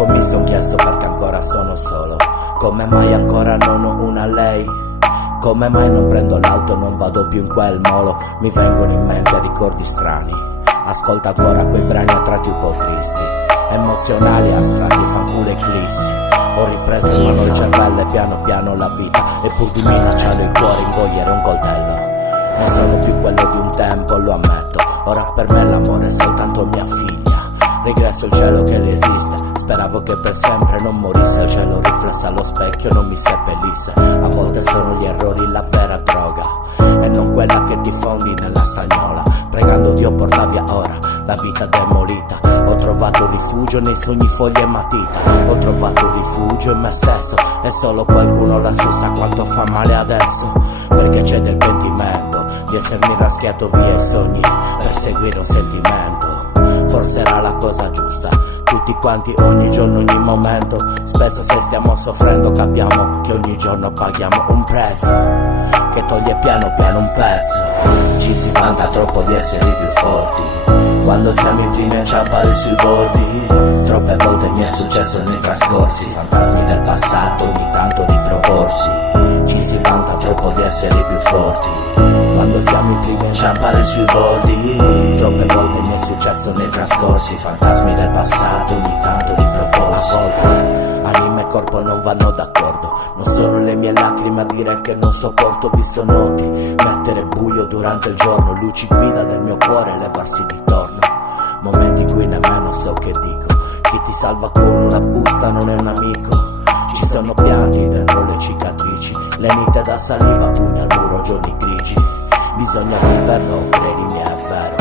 Poco mi son chiesto perché ancora sono solo. Come mai ancora non ho una lei? Come mai non prendo l'auto, non vado più in quel molo? Mi vengono in mente ricordi strani. Ascolta ancora quei brani a tratti un po' tristi, emozionali, astratti, fanculo eclissi. Ho ripreso in mano il cervello e piano piano la vita. E pur di minacciare il cuore, ingoiere un coltello. Non sono più quello di un tempo, lo ammetto. Ora per me l'amore è soltanto mia figlia. Ringrazio il cielo che le esiste. Speravo che per sempre non morisse. Il cielo riflessa allo specchio non mi seppellisse. A volte sono gli errori la vera droga, e non quella che ti fondi nella stagnola. Pregando Dio porta via ora la vita demolita. Ho trovato rifugio nei sogni, foglie e matita. Ho trovato rifugio in me stesso, e solo qualcuno lassù sa quanto fa male adesso. Perché c'è del pentimento di essermi raschiato via i sogni per seguire un sentimento. Forse era la cosa giusta, tutti quanti ogni giorno, ogni momento. Spesso se stiamo soffrendo capiamo che ogni giorno paghiamo un prezzo che toglie piano piano un pezzo. Ci si vanta troppo di essere i più forti, quando siamo i primi a inciampare sui bordi. Troppe volte mi è successo nei trascorsi, fantasmi del passato ogni tanto riproporsi. Ci si vanta troppo di essere i più forti, quando siamo i primi a inciampare sui bordi. Troppe volte mi è successo nei trascorsi, fantasmi del passato ogni tanto riproporsi. Anima e corpo non vanno d'accordo, non sono le mie lacrime a dire che non sopporto. Visto noti, mettere buio durante il giorno, luci guida del mio cuore levarsi di torno. Momenti in cui nemmeno so che dico, chi ti salva con una busta non è un amico. Ci sono pianti dentro le cicatrici, le nite da saliva, pugni al muro, giorni grigi. Bisogna viverlo, credimi è vero.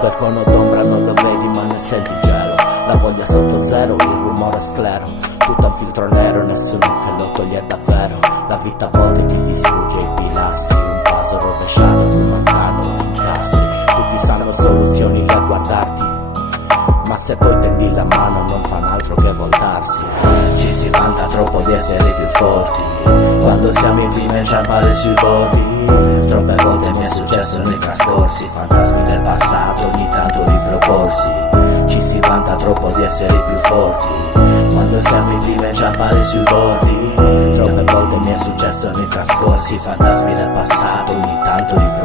Quel cono d'ombra non lo vedi ma ne senti il gelo. La voglia sotto zero, il rumore sclero. Tutto un filtro nero, nessuno che lo toglie davvero. La vita a volte ti distrugge i pilastri, un vaso rovesciato con mancano incastri. Tutti sanno soluzioni da guardarti, ma se poi tendi la mano non fanno altro che voltarsi. Ci si vanta troppo di essere i più forti, quando siamo i primi a inciampare sui bordi. Troppe volte mi è successo nei trascorsi, fantasmi del passato ogni tanto riproporsi. Ci si vanta troppo di essere i più forti, quando siamo i primi a inciampare sui bordi. Troppe volte mi è successo nei trascorsi, fantasmi del passato ogni tanto riproporsi.